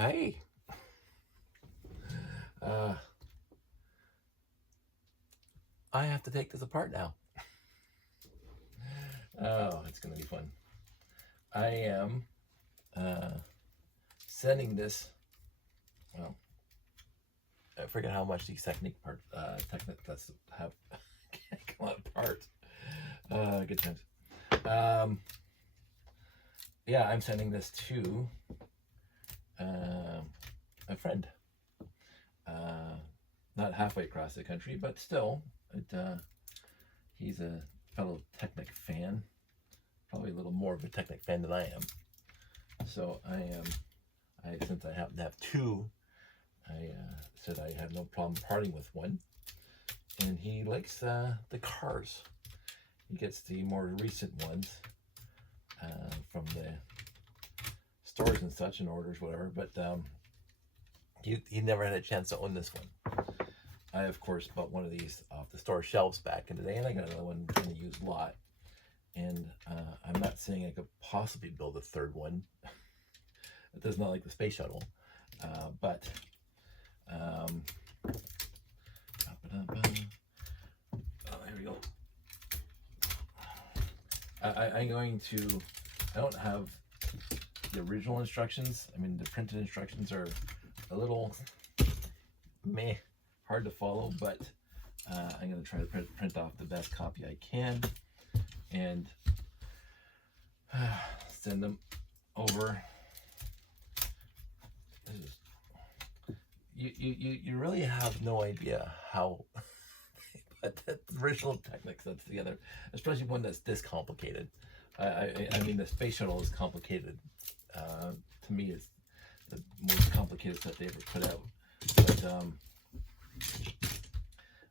Hey, uh, I have to take this apart now. Oh, it's going to be fun. I am sending this. Well, I forget how much these technique tests have can't come apart. Good times. Yeah, I'm sending this to a friend. Not halfway across the country, but still, he's a fellow Technic fan. Probably a little more of a Technic fan than I am. So since I happen to have two, I said I have no problem parting with one. And he likes the cars. He gets the more recent ones from the stores and such, and orders whatever. But he never had a chance to own this one. I of course bought one of these off the store shelves back in the day, and I got another one in a used lot. And I'm not saying I could possibly build a third one. It does not like the space shuttle, but oh, here we go. I'm going to. I don't have the original instructions. I mean, the printed instructions are a little meh, hard to follow, but I'm going to try to print off the best copy I can and send them over. You really have no idea how but the original Technic sets together, especially one that's this complicated. I mean, the space shuttle is complicated. To me, it's the most complicated set they ever put out. But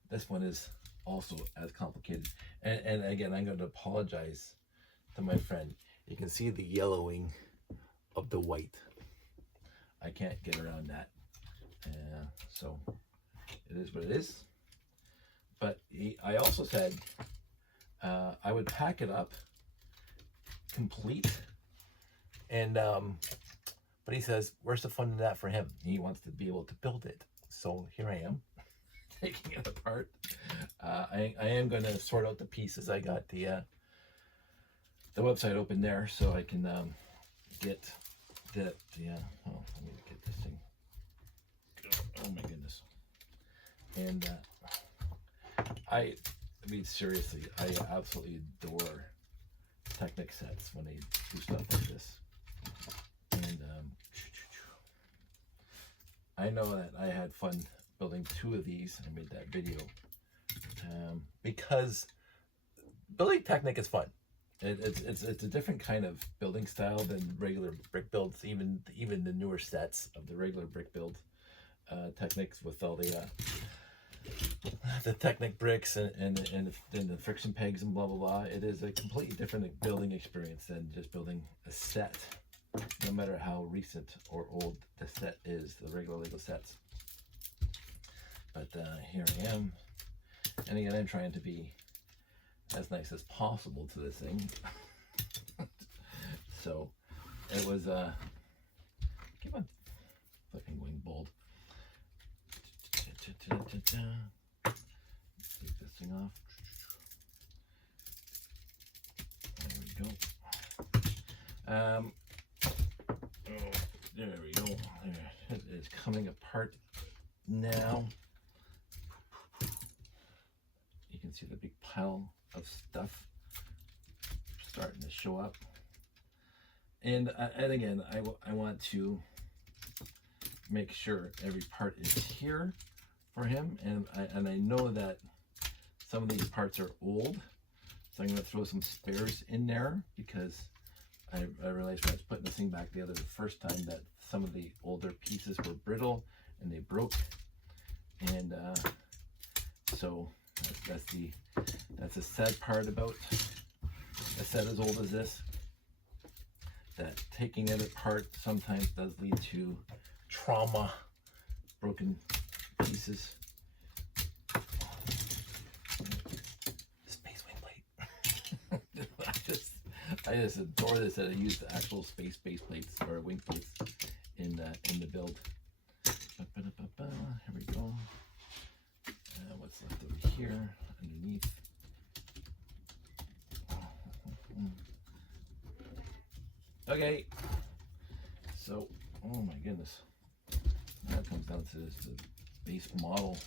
this one is also as complicated. And again, I'm going to apologize to my friend. You can see the yellowing of the white. I can't get around that. So it is what it is. But I also said I would pack it up complete. And but he says, where's the fun in that for him? He wants to be able to build it. So here I am, taking it apart. I am going to sort out the pieces. I got the website open there, so I can get that. Oh, let me get this thing. Oh my goodness. And I mean, seriously, I absolutely adore Technic sets when they do stuff like this. And I know that I had fun building two of these. I made that video because building Technic is fun. It's a different kind of building style than regular brick builds. Even the newer sets of the regular brick build Technics with all the Technic bricks and the friction pegs and blah blah blah. It is a completely different building experience than just building a set, no matter how recent or old the set is, the regular Lego sets. But here I am, and again, I'm trying to be as nice as possible to this thing. So it was keep on flipping going bold. Take this thing off. There we go. Oh, there we go. There. It is coming apart now. You can see the big pile of stuff starting to show up. And again, I want to make sure every part is here for him, and I know that some of these parts are old, so I'm going to throw some spares in there because I realized when I was putting this thing back together the first time that some of the older pieces were brittle and they broke, and so that's the sad part about a set as old as this, that taking it apart sometimes does lead to trauma, broken pieces. Space wing plate. I just adore this, that I use the actual space base plates or wing plates in the build. Here we go. What's left over here underneath? Okay, so oh my goodness, now it comes down to this, the base model,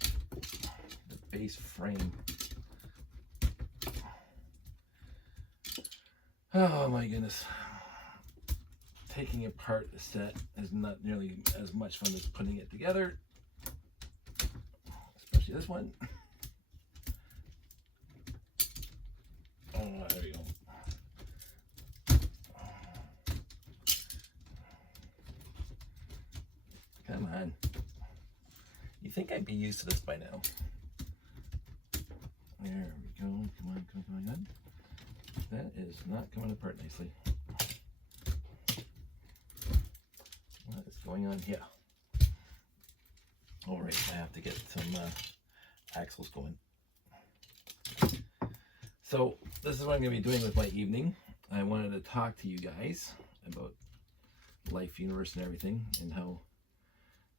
the base frame. Oh my goodness. Taking apart the set is not nearly as much fun as putting it together, especially this one. Oh, there we go. Come on. You think I'd be used to this by now? There we go. Come on, come on, come on. That is not coming apart nicely. What is going on here? All right, I have to get some axles going. So this is what I'm going to be doing with my evening. I wanted to talk to you guys about life, universe, and everything, and how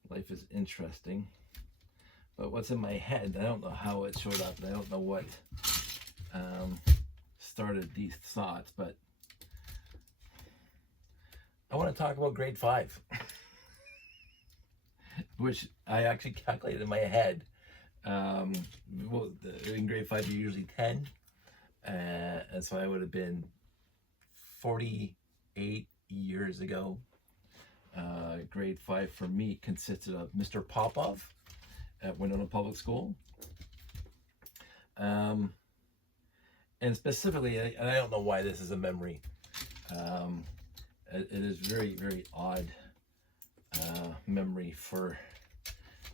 life is interesting. But what's in my head, I don't know how it showed up, and I don't know what started these thoughts, but I want to talk about grade 5, which I actually calculated in my head. Well, in grade 5, you're usually 10, and so I would have been 48 years ago. Grade 5 for me consisted of Mr. Popov at Winona Public School. And specifically, and I don't know why this is a memory, it is very, very odd memory for,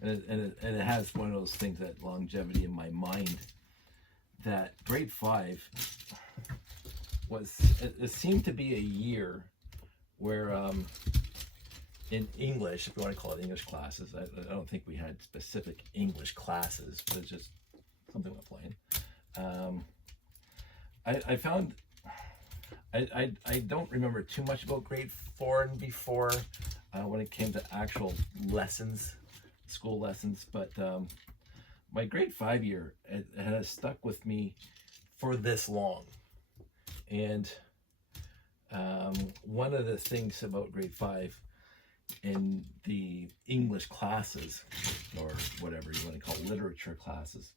and it has one of those things, that longevity in my mind, that grade 5 was, it seemed to be a year where in English, if you want to call it English classes, I don't think we had specific English classes, but it's just something we're playing. I found, I don't remember too much about grade 4 and before when it came to actual lessons, school lessons, but my grade 5 year, it has stuck with me for this long. And one of the things about grade 5 in the English classes, or whatever you want to call literature classes,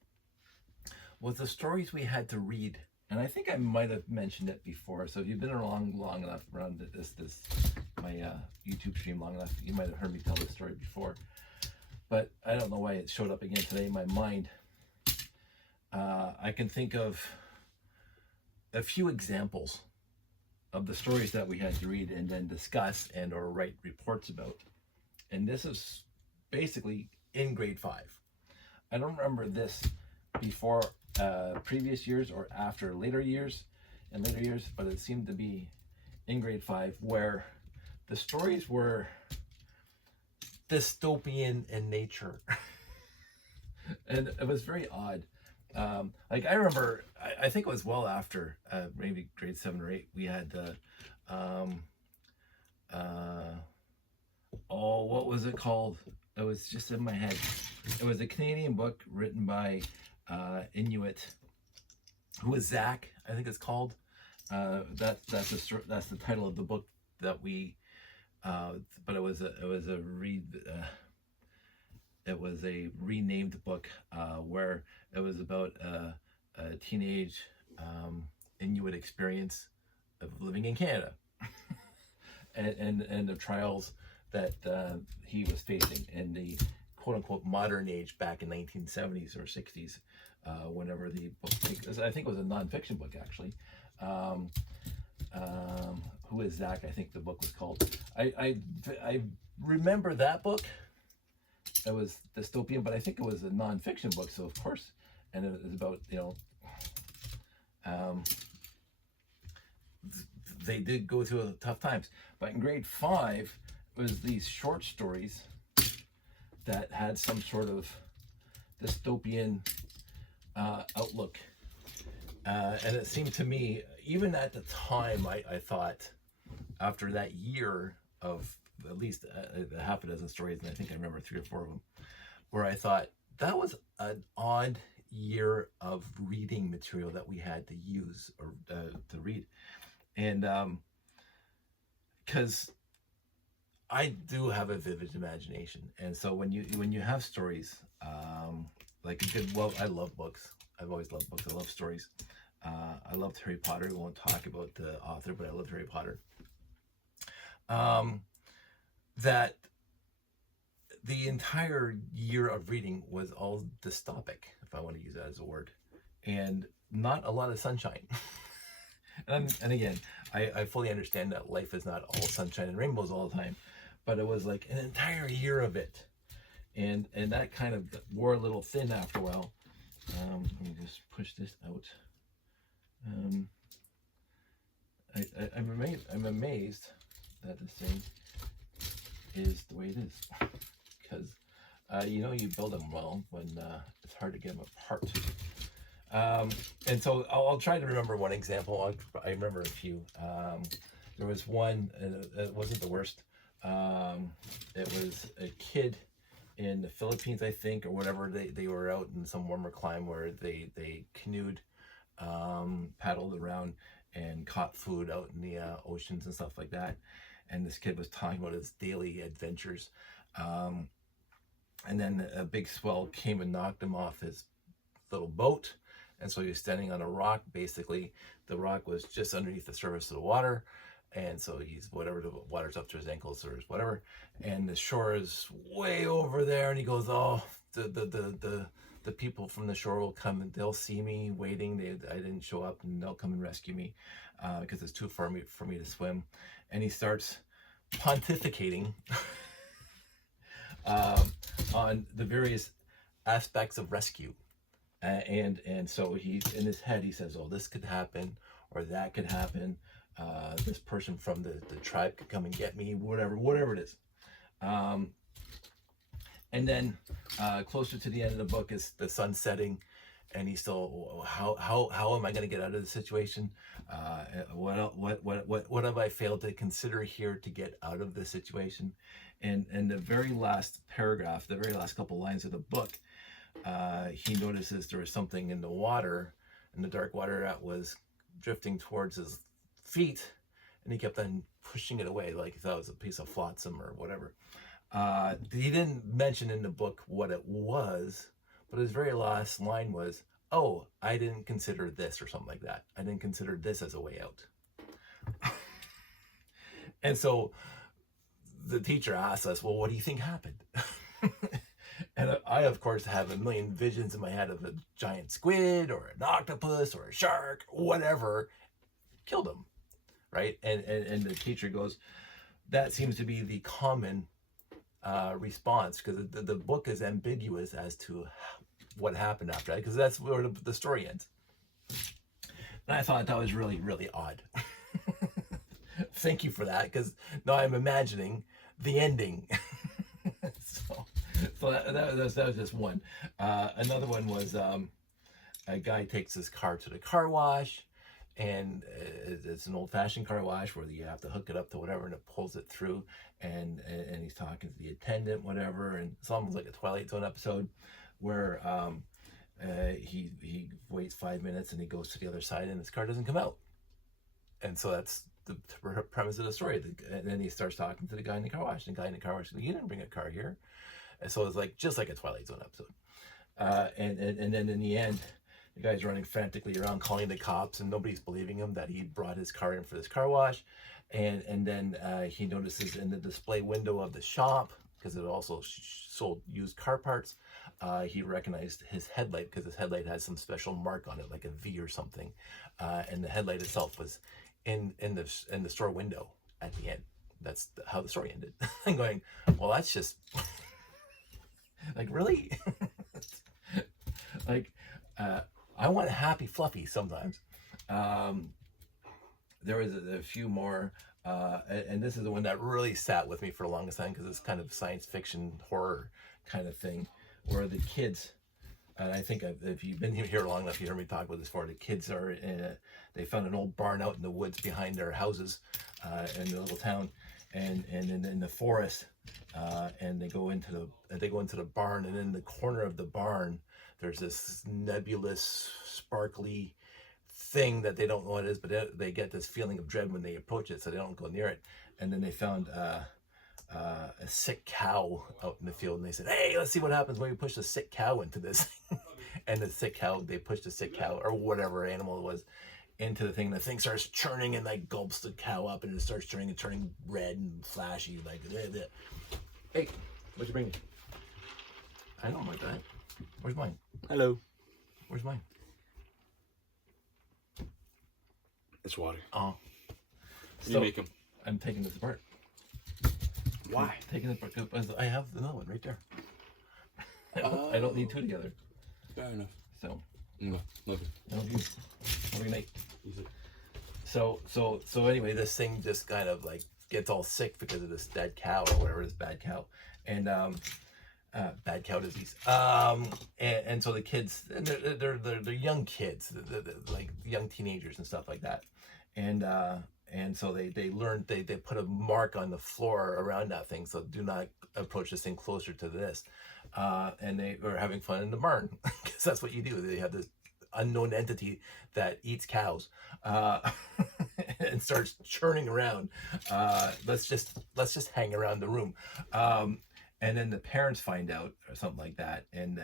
was the stories we had to read. And I think I might have mentioned it before, so if you've been along long enough around my YouTube stream long enough, you might have heard me tell this story before. But I don't know why it showed up again today in my mind. I can think of a few examples of the stories that we had to read and then discuss and or write reports about. And this is basically in grade 5. I don't remember this before previous years or after later years, but it seemed to be in grade 5, where the stories were dystopian in nature. And it was very odd. Like I remember, I think it was well after maybe grade 7 or 8, we had what was it called? It was just in my head. It was a Canadian book written by Inuit, who is Zach, I think it's called. That's the title of the book that we, but it was a renamed book where it was about a teenage Inuit experience of living in Canada, and the trials that he was facing in the quote-unquote modern age back in 1970s or 60s, whenever the book, I think it was a non-fiction book actually. Who is Zach, I think the book was called. I remember that book. It was dystopian, but I think it was a non-fiction book, so of course, and it was about, they did go through tough times. But in grade 5, it was these short stories that had some sort of dystopian outlook. And it seemed to me, even at the time, I thought, after that year of at least a half a dozen stories, and I think I remember 3 or 4 of them, where I thought that was an odd year of reading material that we had to use or to read. And because I do have a vivid imagination, and so when you have stories, like a good, well, I love books. I've always loved books. I love stories. I loved Harry Potter. We won't talk about the author, but I love Harry Potter. That the entire year of reading was all dystopic, if I want to use that as a word, and not a lot of sunshine. and again, I fully understand that life is not all sunshine and rainbows all the time, but it was like an entire year of it, and that kind of wore a little thin after a while. Let me just push this out. I'm amazed that this thing is the way it is, because you build them well when it's hard to get them apart too. And so I'll try to remember one example. I remember a few. There was one, it wasn't the worst. It was a kid in the Philippines, I think, or whatever. They were out in some warmer climate where they canoed, paddled around, and caught food out in the oceans and stuff like that. And this kid was talking about his daily adventures. And then a big swell came and knocked him off his little boat. And so he was standing on a rock. Basically, the rock was just underneath the surface of the water. And so he's, whatever, the water's up to his ankles or whatever. And the shore is way over there. And he goes, oh, the people from the shore will come and they'll see me waiting. I didn't show up, and they'll come and rescue me because it's too far for me to swim. And he starts pontificating on the various aspects of rescue. And so he's in his head, he says, oh, this could happen or that could happen. This person from the tribe could come and get me, whatever it is. And then closer to the end of the book is the sun setting, and he's still, how am I going to get out of the situation? What have I failed to consider here to get out of this situation? And the very last paragraph, the very last couple lines of the book, he notices there was something in the water, in the dark water, that was drifting towards his feet, and he kept on pushing it away like he thought it was a piece of flotsam or whatever. He didn't mention in the book what it was, but his very last line was, oh, I didn't consider this, or something like that. I didn't consider this as a way out. And so the teacher asked us, well, what do you think happened? And I, of course, have a million visions in my head of a giant squid or an octopus or a shark, whatever, killed him, right? And the teacher goes, that seems to be the common response, because the book is ambiguous as to what happened after that, because that's where the story ends. And I thought that was really, really odd. Thank you for that, because now I'm imagining the ending. So that was just one. Another one was a guy takes his car to the car wash, and it's an old-fashioned car wash where you have to hook it up to whatever, and it pulls it through, and he's talking to the attendant, whatever, and it's almost like a Twilight Zone episode where he waits 5 minutes and he goes to the other side and his car doesn't come out. And so that's the premise of the story. And then he starts talking to the guy in the car wash, and the guy in the car wash says, you didn't bring a car here. And so it's like just like a Twilight Zone episode. And then in the end, the guy's running frantically around calling the cops, and nobody's believing him that he brought his car in for this car wash. And then he notices in the display window of the shop, because it also sold used car parts, he recognized his headlight, because his headlight has some special mark on it, like a V or something. And the headlight itself was in the store window at the end. That's how the story ended. I'm going, well, that's just like, really? Like, I want happy fluffy sometimes. There was a few more, and this is the one that really sat with me for the longest time, because it's kind of science fiction horror kind of thing, where the kids, and I think if you've been here long enough, you heard me talk about this before. The kids they found an old barn out in the woods behind their houses in the little town, and in the forest, and they go into the barn, and in the corner of the barn there's this nebulous, sparkly thing that they don't know what it is, but they get this feeling of dread when they approach it, so they don't go near it. And then they found a sick cow out in the field, and they said, "Hey, let's see what happens when we push a sick cow into this." And they pushed the sick cow or whatever animal it was into the thing. And the thing starts churning and like gulps the cow up, and it starts turning red and flashy, like. Hey, what you bringing? I don't like that. Where's mine? Hello. Where's mine? It's water. Oh. So, you make them. I'm taking this apart. Why? I'm taking it apart because I have another one right there. I don't need two together. Fair enough. So. No, nothing. No, you. Have a good night. So anyway, this thing just kind of like gets all sick because of this dead cow or whatever, this bad cow, and bad cow disease. And so the kids, and they're young kids, they're like young teenagers and stuff like that, and so they learned, they put a mark on the floor around that thing, so do not approach this thing closer to this, and they were having fun in the barn because that's what you do. They have this unknown entity that eats cows and starts churning around. Let's just hang around the room. And then the parents find out or something like that, and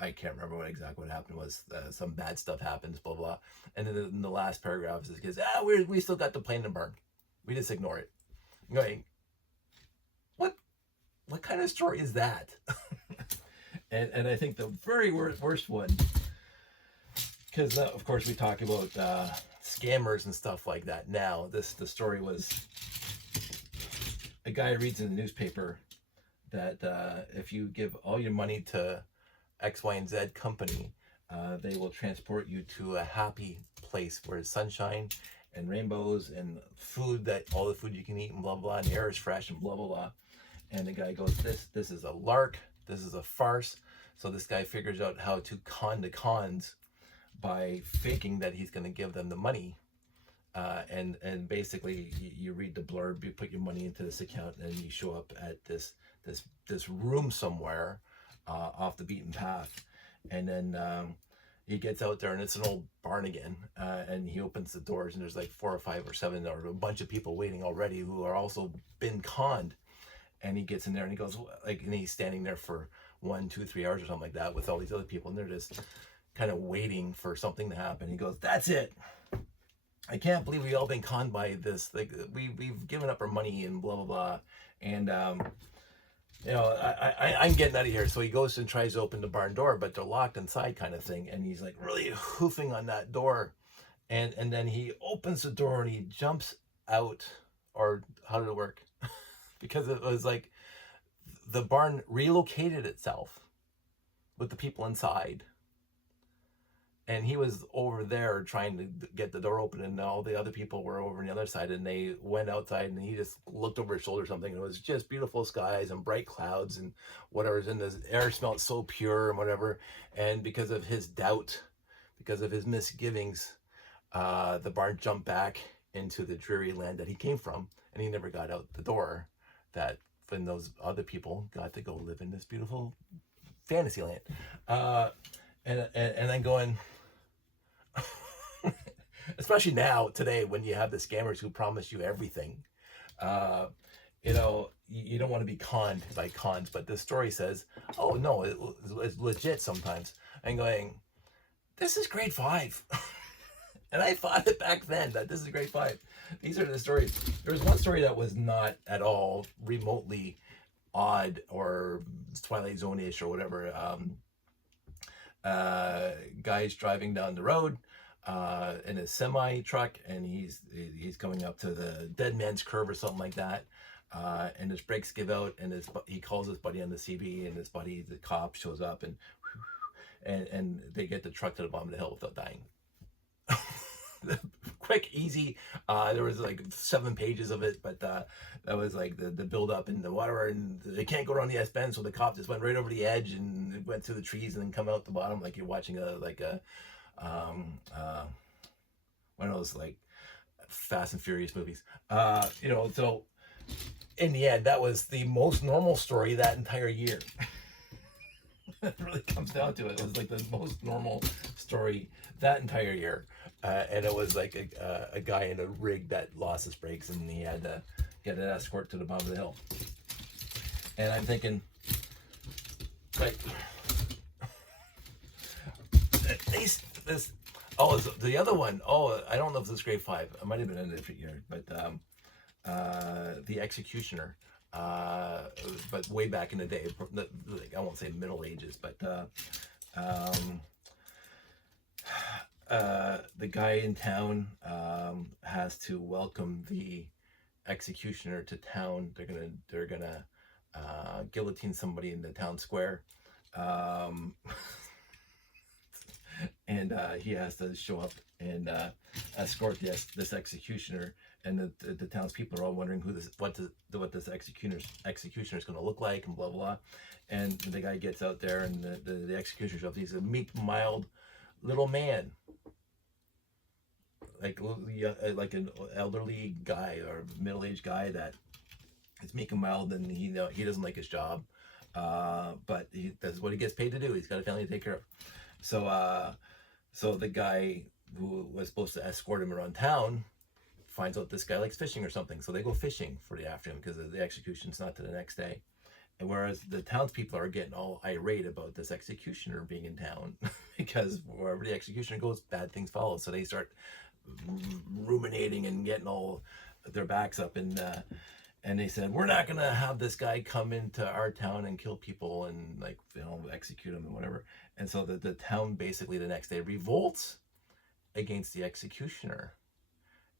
I can't remember what happened was. Some bad stuff happens, blah blah, and then in the last paragraph it says, we still got the plane in the barn, we just ignore it. I'm going, what kind of story is that? and I think the very worst one, because of course we talk about scammers and stuff like that now. The story was a guy reads in the newspaper that if you give all your money to X, Y, and Z company, they will transport you to a happy place where it's sunshine and rainbows and food, that all the food you can eat and blah blah, and the air is fresh and blah blah blah. And the guy goes, this is a lark, this is a farce. So this guy figures out how to con the cons by faking that he's going to give them the money. And basically you read the blurb, you put your money into this account, and you show up at this room somewhere off the beaten path. And then he gets out there, and it's an old barn again, and he opens the doors, and there's like 4 or 5 or 7 or a bunch of people waiting already who are also been conned. And he gets in there, and he goes, like, and he's standing there for 1, 2, 3 hours or something like that with all these other people, and they're just kind of waiting for something to happen. He goes, "That's it. I can't believe we all been conned by this. Like, we've given up our money and blah blah blah." And I'm getting out of here. So he goes and tries to open the barn door, but they're locked inside, kind of thing. And he's like really hoofing on that door, and then he opens the door and he jumps out. Or how did it work? Because it was like the barn relocated itself with the people inside. And he was over there trying to get the door open, and all the other people were over on the other side, and they went outside, and he just looked over his shoulder or something, and it was just beautiful skies and bright clouds and whatever's in the air smelled so pure and whatever. And because of his doubt, because of his misgivings, the barn jumped back into the dreary land that he came from, and he never got out the door. That when those other people got to go live in this beautiful fantasy land. And I'm going, especially now, today, when you have the scammers who promise you everything, you don't want to be conned by cons, but this story says, oh no, it's legit sometimes. I'm going, this is grade 5. And I thought it back then that this is grade 5. These are the stories. There was one story that was not at all remotely odd or Twilight Zone-ish or whatever. Guy's driving down the road in a semi truck, and he's coming up to the dead man's curve or something like that, and his brakes give out, and he calls his buddy on the CB, and his buddy, the cop, shows up, and they get the truck to the bottom of the hill without dying. Quick, easy. There was like 7 pages of it, but that was like the build up and the whatever, and they can't go around the S-bend, so the cop just went right over the edge and went through the trees and then come out the bottom, like you're watching one of those like Fast and Furious movies. So in the end, that was the most normal story that entire year. It really comes down to it. It was like the most normal story that entire year. And it was like a guy in a rig that lost his brakes and he had to get an escort to the bottom of the hill. And I'm thinking, like, the other one, I don't know if this is grade 5. It might have been in a different year, but the Executioner. But way back in the day, I won't say Middle Ages, but the guy in town has to welcome the executioner to town. They're gonna guillotine somebody in the town square, and he has to show up and escort this executioner. And the townspeople are all wondering what this executioner is going to look like, and blah blah. And the guy gets out there, and the executioner shows up. He's a meek, mild little man, like an elderly guy or middle-aged guy that is meek and mild, and he doesn't like his job, but that's what he gets paid to do. He's got a family to take care of. So the guy who was supposed to escort him around town finds out this guy likes fishing or something, so they go fishing for the afternoon because the execution's not to the next day. And whereas the townspeople are getting all irate about this executioner being in town because wherever the executioner goes, bad things follow. So they start ruminating and getting all their backs up, and they said, we're not gonna have this guy come into our town and kill people and execute them and whatever. And so the town basically the next day revolts against the executioner.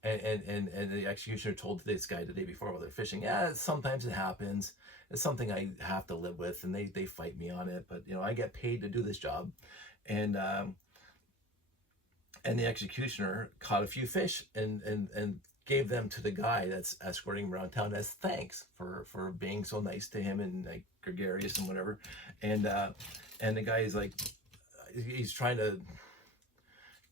And the executioner told this guy the day before while they're fishing, sometimes it happens. It's something I have to live with, and they fight me on it. But I get paid to do this job, and the executioner caught a few fish and gave them to the guy that's escorting him around town as thanks for being so nice to him and like gregarious and whatever. And the guy is like, he's trying to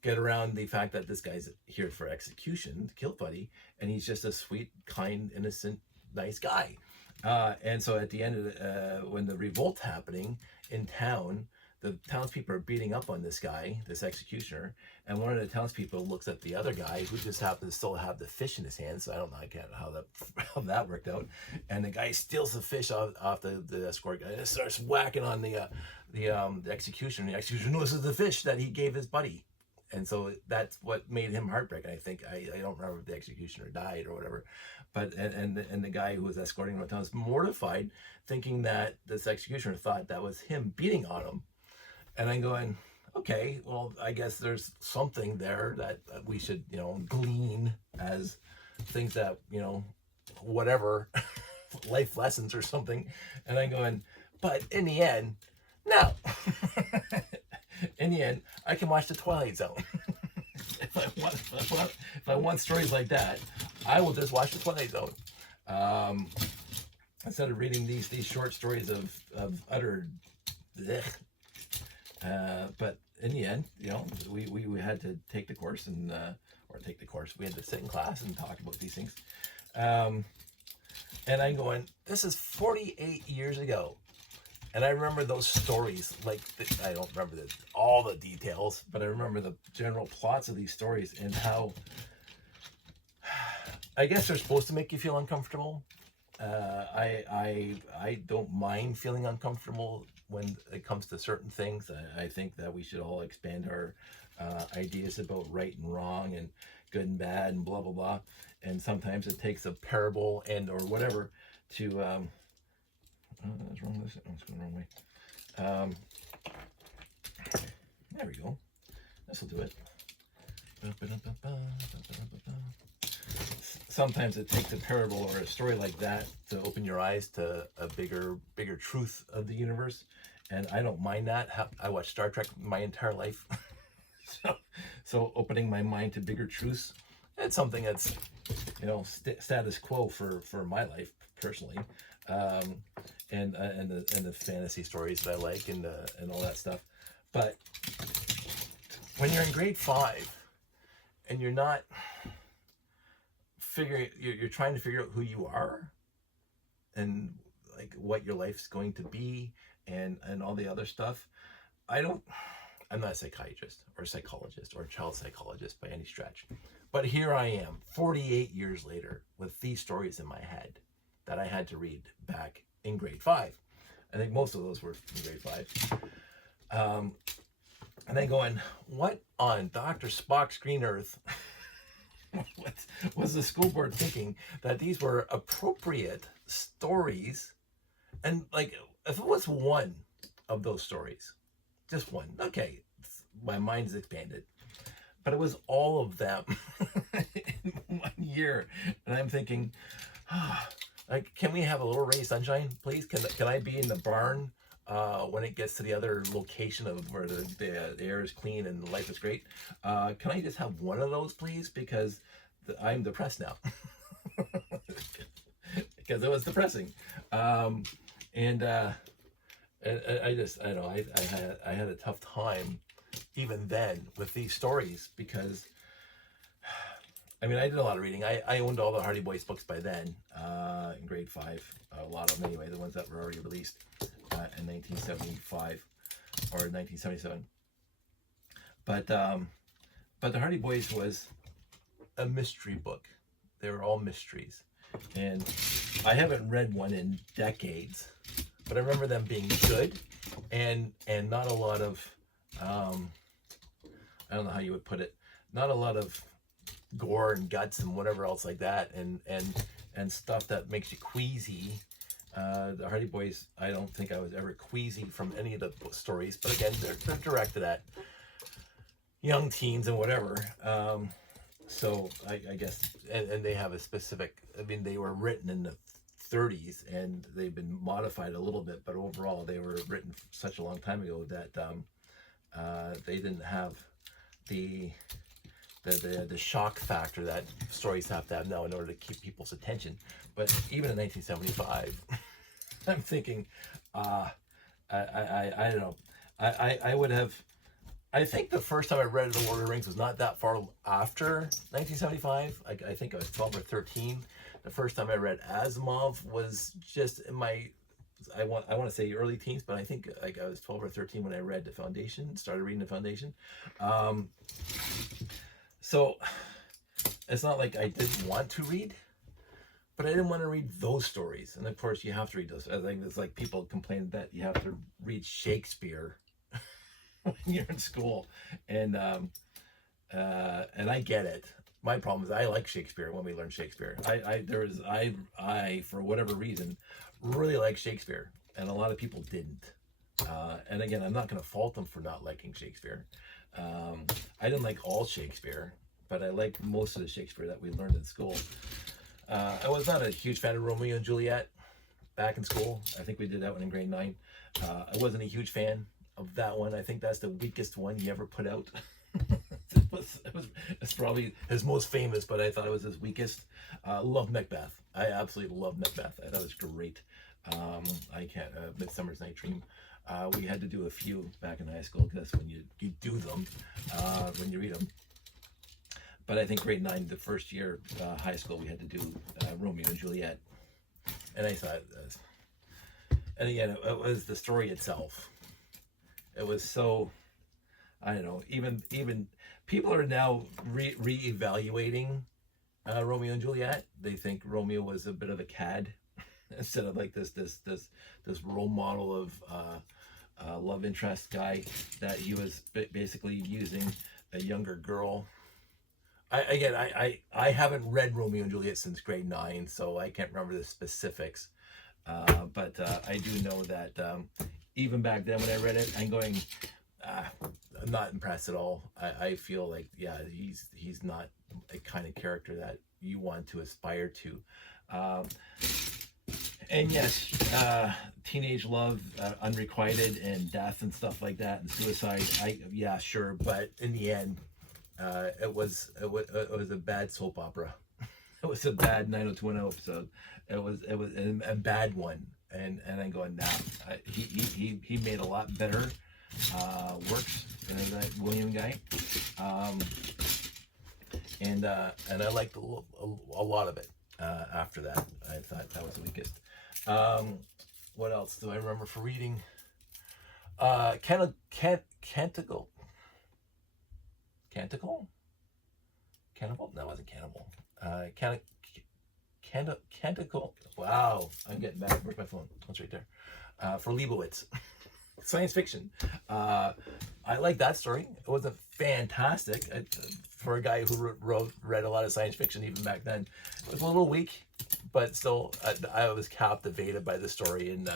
get around the fact that this guy's here for execution to kill Buddy, and he's just a sweet, kind, innocent, nice guy. And so at the end of when the revolt's happening in town, the townspeople are beating up on this guy, this executioner, and one of the townspeople looks at the other guy who just happens to still have the fish in his hands. So I don't know how that worked out. And the guy steals the fish off the escort guy and starts whacking on the executioner. The executioner notices the fish that he gave his buddy. And so that's what made him heartbreaking. I think I don't remember if the executioner died or whatever, but and the guy who was escorting him around town was mortified, thinking that this executioner thought that was him beating on him. And I'm going, okay, well, I guess there's something there that we should glean as things that whatever life lessons or something. And I'm going, but in the end, no. In the end, I can watch The Twilight Zone. If I want stories like that, I will just watch The Twilight Zone. Instead of reading these short stories of utter blech. But in the end, we had to take the course we had to sit in class and talk about these things. And I'm going, this is 48 years ago. And I remember those stories, I don't remember all the details, but I remember the general plots of these stories and how, I guess they're supposed to make you feel uncomfortable. I don't mind feeling uncomfortable when it comes to certain things. I think that we should all expand our ideas about right and wrong and good and bad and blah, blah, blah. And sometimes it takes a parable or whatever to... that's wrong. It's going the wrong way. There we go. This will do it. Sometimes it takes a parable or a story like that to open your eyes to a bigger truth of the universe, and I don't mind that. I watched Star Trek my entire life, so opening my mind to bigger truths, it's something that's status quo for my life personally. And the fantasy stories that I like and all that stuff. But when you're in grade 5 and you're not you're trying to figure out who you are, and like what your life's going to be and all the other stuff. I'm not a psychiatrist or a psychologist or a child psychologist by any stretch, but here I am 48 years later with these stories in my head that I had to read back in grade 5. I think most of those were in grade 5. And then going, what on Dr. Spock's green earth what was the school board thinking that these were appropriate stories? And like, if it was one of those stories, just one, okay, my mind's expanded. But it was all of them in 1 year. And I'm thinking, like, can we have a little ray of sunshine, please? Can I be in the barn when it gets to the other location of where the air is clean and the life is great? Can I just have one of those, please? Because I'm depressed now. Because it was depressing. And I don't know, I had a tough time even then with these stories because, I mean, I did a lot of reading. I owned all the Hardy Boys books by then, in grade 5, a lot of them anyway, the ones that were already released in 1975 or 1977. But the Hardy Boys was a mystery book. They were all mysteries. And I haven't read one in decades, but I remember them being good and not a lot of, I don't know how you would put it, not a lot of gore and guts and whatever else like that, and stuff that makes you queasy. The Hardy Boys, I don't think I was ever queasy from any of the stories, but again, they're directed at young teens and whatever. So I guess, and they have a specific, I mean, they were written in the 30s and they've been modified a little bit, but overall they were written such a long time ago that they didn't have the shock factor that stories have to have now in order to keep people's attention. But even in 1975, I'm thinking, I don't know, I would have, I think the first time I read The Lord of the Rings was not that far after 1975. I think I was 12 or 13. The first time I read Asimov was just in my, I want to say early teens, but I think like I was 12 or 13 when I read The Foundation, started reading The Foundation. So it's not like I didn't want to read, but I didn't want to read those stories. And of course you have to read those. I think it's like people complain that you have to read Shakespeare when you're in school. And I get it. My problem is I like Shakespeare when we learn Shakespeare. I for whatever reason, really like Shakespeare. And a lot of people didn't. And again, I'm not going to fault them for not liking Shakespeare. I didn't like all Shakespeare, but I liked most of the Shakespeare that we learned in school. I was not a huge fan of Romeo and Juliet back in school. I think we did that one in grade 9. I wasn't a huge fan of that one. I think that's the weakest one he ever put out. It's probably his most famous, but I thought it was his weakest. Love Macbeth. I absolutely love Macbeth. I thought it was great. I can't, Midsummer's Night Dream. We had to do a few back in high school because that's when you do them, when you read them. But I think grade 9, the first year high school, we had to do Romeo and Juliet. And I thought, and again, it was the story itself. It was so, I don't know, even people are now re-evaluating Romeo and Juliet. They think Romeo was a bit of a cad instead of like this role model of love interest guy that he was basically using a younger girl. I haven't read Romeo and Juliet since grade 9, so I can't remember the specifics. But I do know that even back then when I read it, I'm going, I'm not impressed at all. I feel like, yeah, he's not a kind of character that you want to aspire to. And yes, teenage love, unrequited, and death and stuff like that, and suicide. Yeah, sure, but in the end, it was a bad soap opera. It was a bad 90210 episode. It was a bad one, and I'm going, nah. He made a lot better works than that William guy, and I liked a lot of it. After that, I thought that was the weakest. What else do I remember for reading? Canticle. Canticle? Cannibal? No, it wasn't Cannibal. Canticle. Wow, I'm getting back. Where's my phone? Oh, it's right there. For Leibowitz. Science fiction. I like that story. It wasn't fantastic for a guy who read a lot of science fiction even back then. It was a little weak, but still, I was captivated by the story, and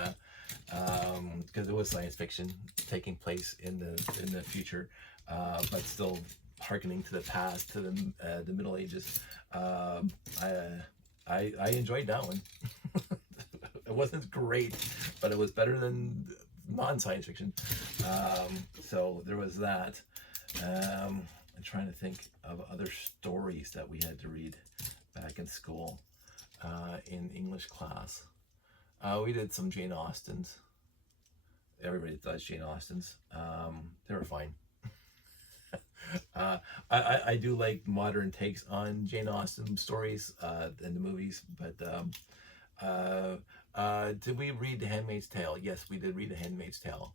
because it was science fiction taking place in the future, but still harkening to the past, to the Middle Ages. I enjoyed that one. It wasn't great, but it was better than non-science fiction. So there was that. I'm trying to think of other stories that we had to read back in school, in English class. We did some Jane Austens. Everybody does Jane Austens. They were fine. I do like modern takes on Jane Austen stories in the movies, but did we read The Handmaid's Tale? Yes, we did read The Handmaid's Tale.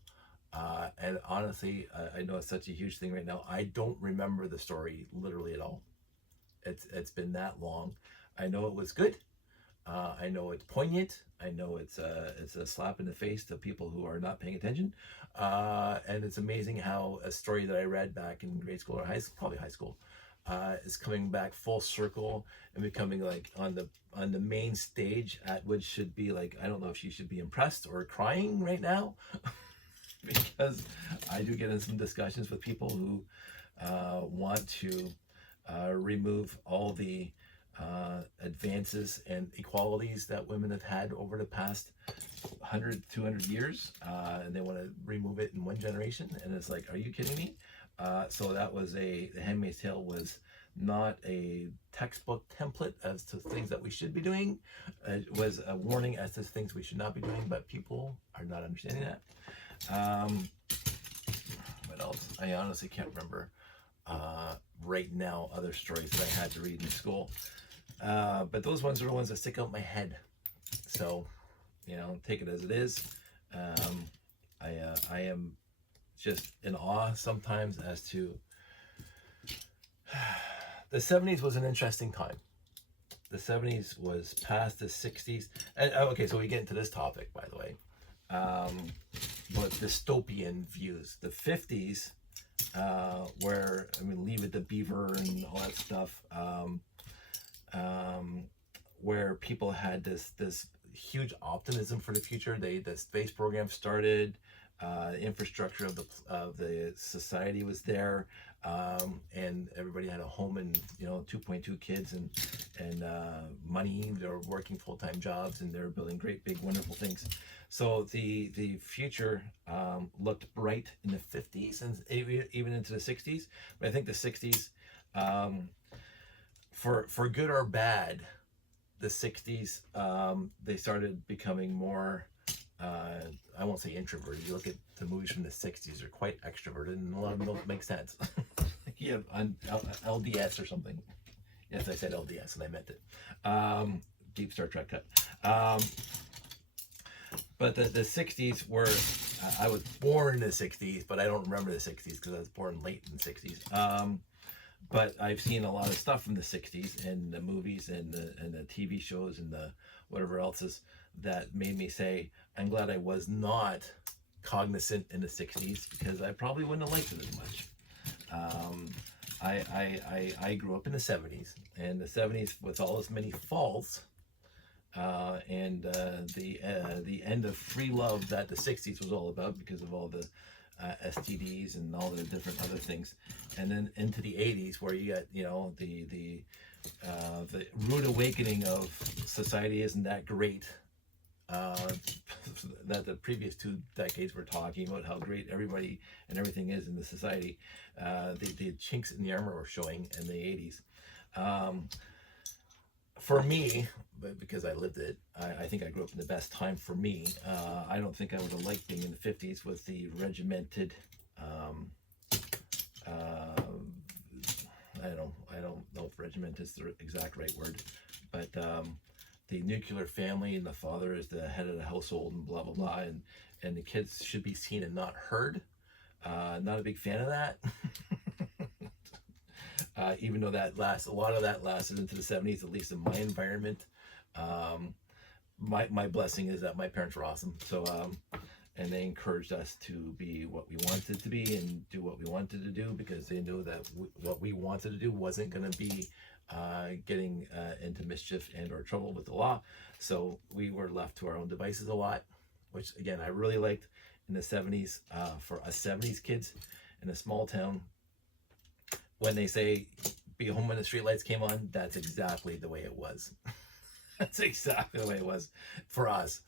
And honestly, I know it's such a huge thing right now. I don't remember the story literally at all. It's been that long. I know it was good. I know it's poignant. I know it's a slap in the face to people who are not paying attention. And it's amazing how a story that I read back in grade school or probably high school, is coming back full circle and becoming like on the main stage at which should be like, I don't know if you should be impressed or crying right now. Because I do get in some discussions with people who want to remove all the advances and equalities that women have had over the past 100, 200 years, and they want to remove it in one generation. And it's like, are you kidding me? So that was The Handmaid's Tale was not a textbook template as to things that we should be doing. It was a warning as to things we should not be doing, but people are not understanding that. What else? I honestly can't remember right now other stories that I had to read in school. But those ones are the ones that stick out in my head. So, take it as it is. I am just in awe sometimes as to the 70s was an interesting time. The 70s was past the 60s. And okay, so we get into this topic, by the way. But dystopian views. The 50s, where, Leave It to Beaver and all that stuff, where people had this huge optimism for the future. The space program started, the infrastructure of the society was there, and everybody had a home and 2.2 kids and money. They were working full-time jobs and they were building great big wonderful things. So the future looked bright in the 50s and even into the 60s. But I think the 60s, for good or bad, the 60s, they started becoming more, I won't say introverted. You look at the movies from the 60s, they're quite extroverted, and a lot of them don't make sense. Yeah, on LDS or something. Yes, I said LDS and I meant it. Deep Star Trek cut. But the 60s were, I was born in the 60s, but I don't remember the 60s because I was born late in the 60s. But I've seen a lot of stuff from the 60s and the movies and the TV shows and the whatever else is that made me say, I'm glad I was not cognizant in the 60s because I probably wouldn't have liked it as much. I grew up in the 70s, and the 70s with all its many faults, and the end of free love that the 60s was all about because of all the STDs and all the different other things, and then into the 80s where you got the rude awakening of society isn't that great, that the previous 2 decades were talking about how great everybody and everything is in the society. The chinks in the armor were showing in the 80s. For me, but because I lived it, I think I grew up in the best time for me. I don't think I would have liked being in the 50s with the regimented, I don't know if regiment is the exact right word, but the nuclear family and the father is the head of the household and blah blah blah, and the kids should be seen and not heard. Not a big fan of that. Even though a lot of that lasted into the 70s, at least in my environment. My blessing is that my parents were awesome. So and they encouraged us to be what we wanted to be and do what we wanted to do, because they knew that what we wanted to do wasn't going to be getting into mischief and or trouble with the law. So we were left to our own devices a lot, which again I really liked in the 70s. For us 70s kids in a small town, when they say be home when the streetlights came on, that's exactly the way it was. That's exactly the way it was for us.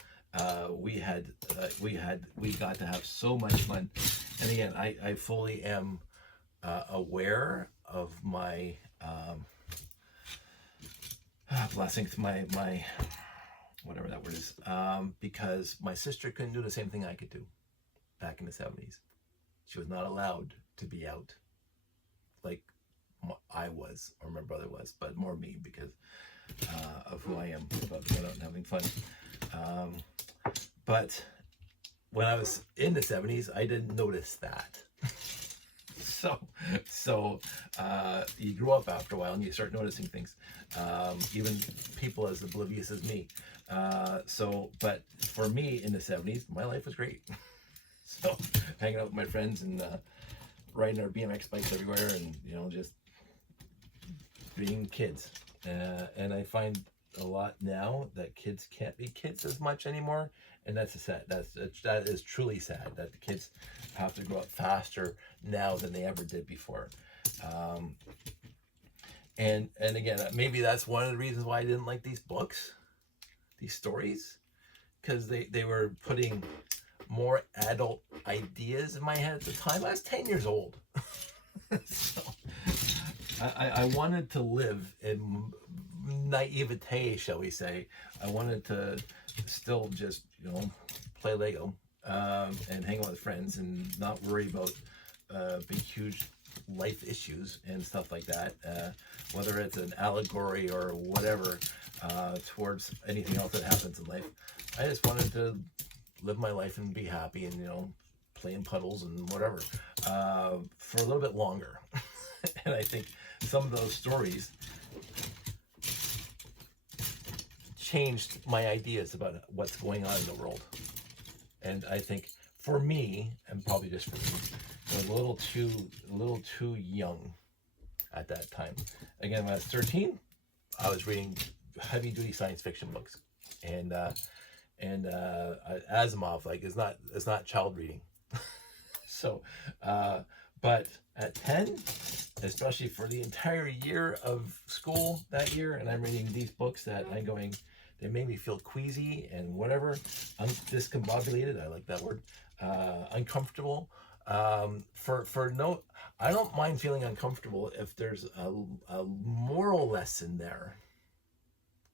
We got to have so much fun. And again, I fully am aware of my blessings, my whatever that word is, because my sister couldn't do the same thing I could do back in the 70s. She was not allowed to be out like I was, or my brother was, but more me because of who I am, about going out and having fun. But when I was in the 70s, I didn't notice that. So you grow up after a while and you start noticing things, even people as oblivious as me. But for me in the 70s, my life was great. So hanging out with my friends and riding our BMX bikes everywhere, and just being kids. And I find a lot now that kids can't be kids as much anymore, and that is truly sad that the kids have to grow up faster now than they ever did before. And again, maybe that's one of the reasons why I didn't like these books, these stories, because they were putting more adult ideas in my head at the time. I was 10 years old. So I wanted to live in naivete, shall we say. I wanted to still just, play Lego and hang out with friends and not worry about big, huge life issues and stuff like that, whether it's an allegory or whatever towards anything else that happens in life. I just wanted to live my life and be happy and, play in puddles and whatever for a little bit longer. And I think some of those stories changed my ideas about what's going on in the world. And I think for me, and probably just for me, I was a little too young at that time. Again, when I was 13, I was reading heavy duty science fiction books, and Asimov, like, it's not child reading. So, but at 10, especially for the entire year of school that year, and I'm reading these books that I'm going, they made me feel queasy and whatever, discombobulated, I like that word, uncomfortable. I don't mind feeling uncomfortable if there's a moral lesson there,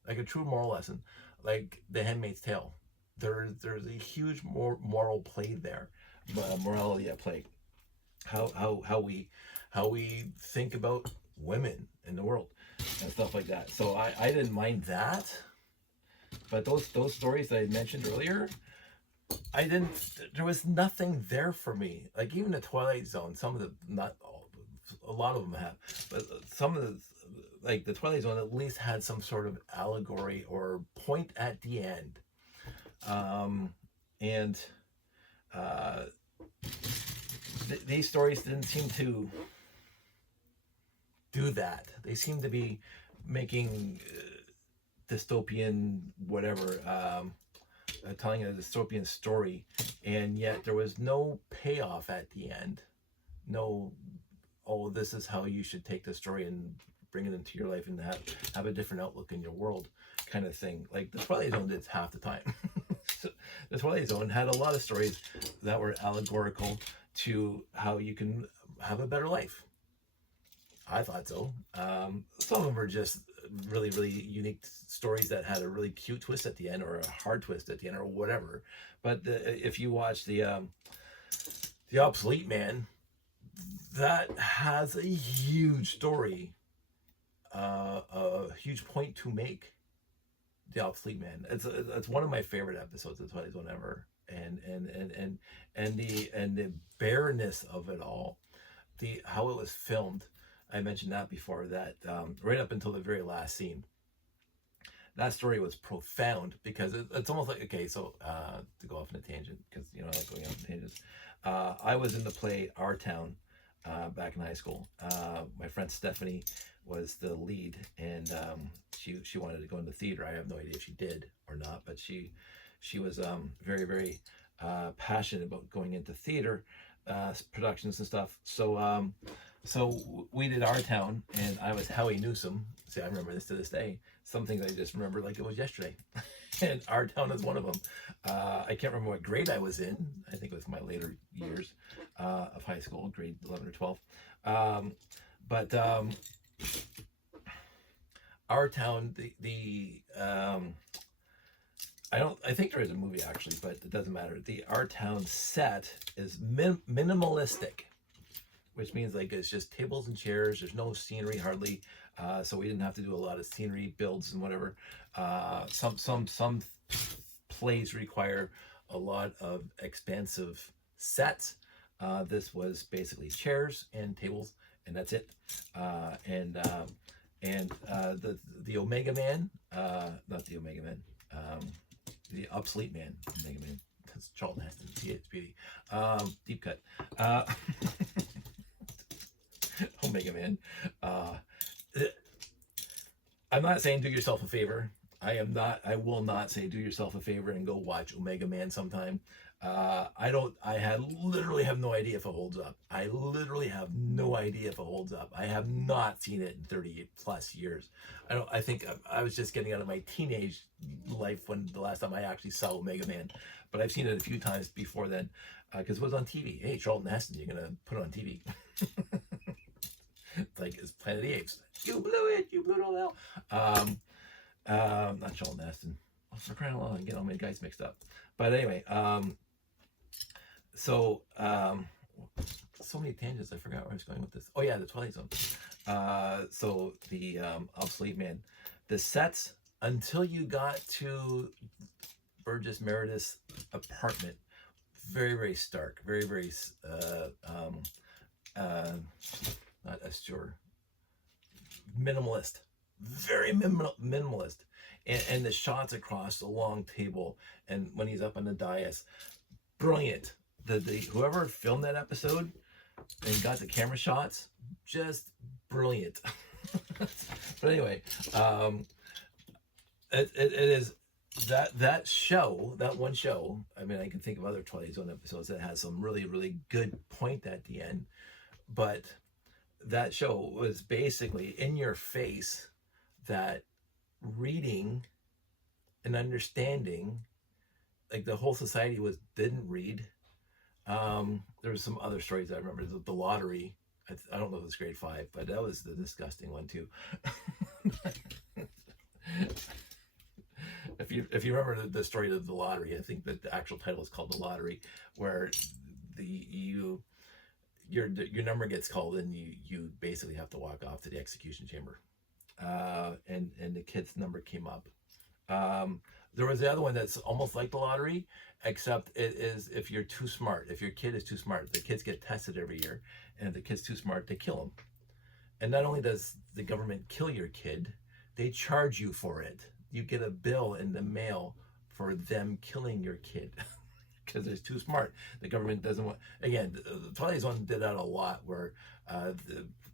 like a true moral lesson, like The Handmaid's Tale. There's a huge moral play there, morality at play. How we think about women in the world and stuff like that. So I didn't mind that, but those stories that I mentioned earlier, there was nothing there for me. Like even the Twilight Zone, a lot of them have, but some of the Twilight Zone at least had some sort of allegory or point at the end. These stories didn't seem to do that. They seem to be making dystopian whatever, telling a dystopian story, and yet there was no payoff at the end. No, this is how you should take the story and bring it into your life and have a different outlook in your world, kind of thing. Like the Twilight Zone did half the time. So the Twilight Zone had a lot of stories that were allegorical to how you can have a better life. I thought so. Some of them were just really, really unique stories that had a really cute twist at the end, or a hard twist at the end, or whatever. But if you watch the Obsolete Man, that has a huge story, a huge point to make. the obsolete man. It's one of my favorite episodes of Twilight Zone ever, and the bareness of it all, the how it was filmed. I mentioned that before. That right up until the very last scene, that story was profound because it's almost like, okay, so to go off on a tangent, because I like going off on tangents. I was in the play Our Town back in high school. My friend Stephanie was the lead, and she wanted to go into theater. I have no idea if she did or not, but she was very, very passionate about going into theater productions and stuff. So we did Our Town, and I was Howie Newsom. See, I remember this to this day. Some things I just remember like it was yesterday. And Our Town is one of them. I can't remember what grade I was in. I think it was my later years of high school, grade 11 or 12. But Our Town, I think there is a movie actually, but it doesn't matter. The Our Town set is minimalistic, which means like it's just tables and chairs. There's no scenery hardly, so we didn't have to do a lot of scenery builds and whatever. Some plays require a lot of expansive sets. This was basically chairs and tables, and that's it. And the Omega Man, not the Omega Man, the obsolete man, Omega Man. That's Charlton Heston. It's beauty. Deep cut. Omega Man. I'm not saying do yourself a favor. I will not say do yourself a favor and go watch Omega Man sometime. I literally have no idea if it holds up. I literally have no idea if it holds up. I have not seen it in 38 plus years. I think I was just getting out of my teenage life when the last time I actually saw Omega Man, but I've seen it a few times before then, because it was on TV. Hey, Charlton Heston, you're gonna put it on TV. Like it's Planet of the Apes. You blew it all out. Not Charlton Heston. Oh, for crying out loud, I'm getting all my guys mixed up. But anyway, so many tangents. I forgot where I was going with this. Oh yeah, the Twilight Zone. So the obsolete man, the sets until you got to Burgess Meredith's apartment, very, very stark, very, very not austere, minimalist, very minimalist, and the shots across the long table, and when he's up on the dais, brilliant. The whoever filmed that episode and got the camera shots, just brilliant. But anyway, it is that show, that one show. I mean, I can think of other Twilight Zone episodes that has some really, really good point at the end, but that show was basically in your face, that reading and understanding, like the whole society didn't read. There was some other stories I remember. The lottery. I don't know if it was grade 5, but that was the disgusting one too. If you remember the story of the lottery, I think that the actual title is called The Lottery, where your number gets called and you basically have to walk off to the execution chamber. And the kid's number came up. There was the other one that's almost like the lottery, except it is if you're too smart. If your kid is too smart, the kids get tested every year, and if the kid's too smart, they kill them. And not only does the government kill your kid, they charge you for it. You get a bill in the mail for them killing your kid because they're too smart. The government doesn't want. Again, the Twilight Zone did that a lot, where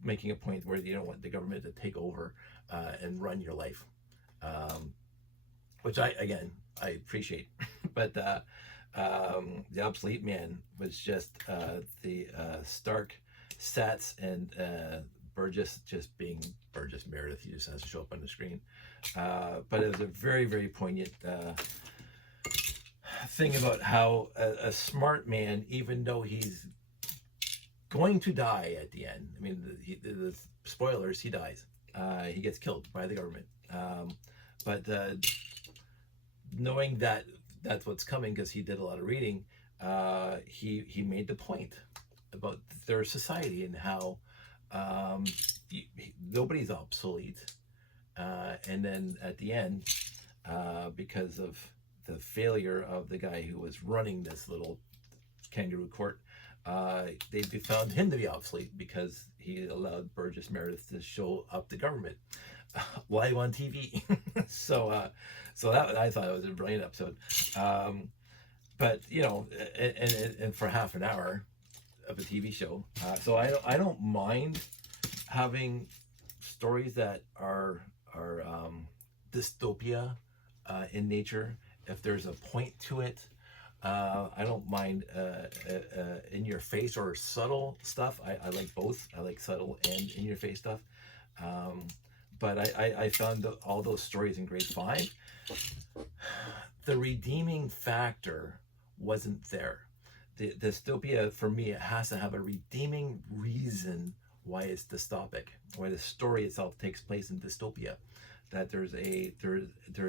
making a point where you don't want the government to take over and run your life, which I appreciate. But the obsolete man was just the stark stats, and Burgess just being Burgess Meredith. He just has to show up on the screen. But it was a very, very poignant thing about how a smart man, even though he's going to die at the end. I mean, the spoilers, he dies. He gets killed by the government. But knowing that that's what's coming, because he did a lot of reading, he made the point about their society and how nobody's obsolete. And then at the end, because of the failure of the guy who was running this little kangaroo court. They found him to be obsolete because he allowed Burgess Meredith to show up the government live on TV. so that, I thought it was a brilliant episode. But you know, and for half an hour of a TV show, so I don't mind having stories that are dystopia in nature if there's a point to it. I don't mind in your face or subtle stuff. I like both. I like subtle and in your face stuff. But I found all those stories in grade 5. The redeeming factor wasn't there. The dystopia, for me, it has to have a redeeming reason why it's dystopic, why the story itself takes place in dystopia. That there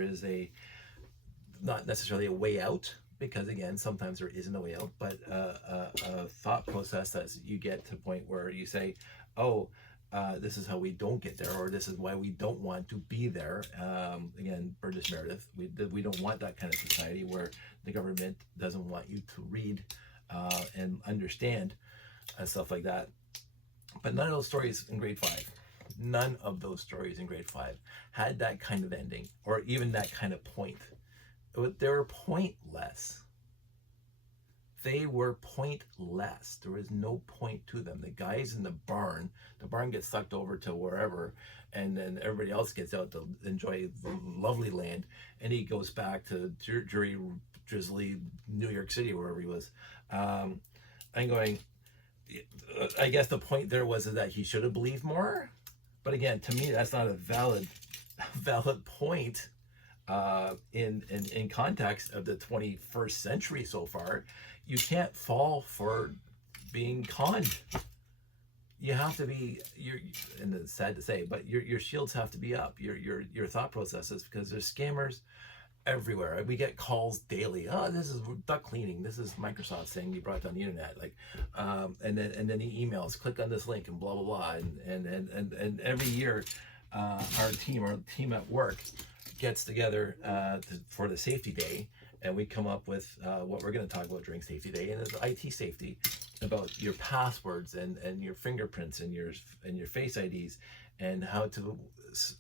is a not necessarily a way out, because again, sometimes there isn't a way out, but a thought process that you get to a point where you say, oh, this is how we don't get there, or this is why we don't want to be there. Again, Burgess Meredith, we don't want that kind of society where the government doesn't want you to read and understand and stuff like that. But none of those stories in grade 5, none of those stories in grade 5 had that kind of ending, or even that kind of point. They were pointless. They were pointless. There was no point to them. The guys in the barn gets sucked over to wherever, and then everybody else gets out to enjoy the lovely land, and he goes back to dreary, drizzly New York City, wherever he was. I'm going, I guess the point there was that he should have believed more. But again, to me, that's not a valid point in context of the 21st century so far. You can't fall for being conned. You have to be, and it's sad to say, but your shields have to be up, your thought processes, because there's scammers everywhere. We get calls daily. Oh, this is duck cleaning. This is Microsoft saying you brought down the internet. Like, and then the emails. Click on this link and blah blah blah. And every year, our team at work gets together for the safety day, and we come up with what we're going to talk about during safety day, and it's IT safety, about your passwords and your fingerprints and your face IDs, and how to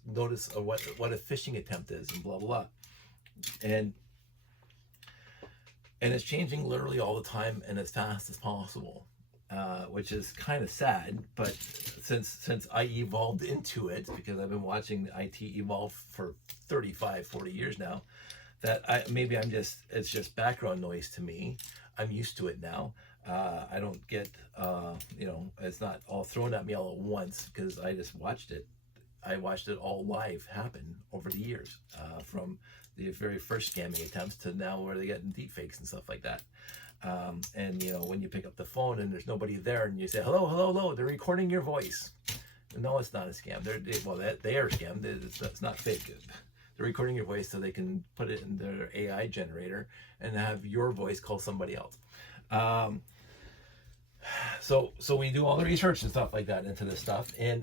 notice what a phishing attempt is, and blah blah blah. And it's changing literally all the time and as fast as possible, which is kind of sad. But since I evolved into it, because I've been watching IT evolve for 35-40 years now, that it's just background noise to me. I'm used to it now. I don't get it's not all thrown at me all at once, because I just watched it. I watched it all live happen over the years, from the very first scamming attempts to now where they get deep fakes and stuff like that. And when you pick up the phone and there's nobody there, and you say, hello, they're recording your voice. No, it's not a scam. They are scammed. It's not fake. They're recording your voice so they can put it in their AI generator and have your voice call somebody else. So we do all the research and stuff like that into this stuff, and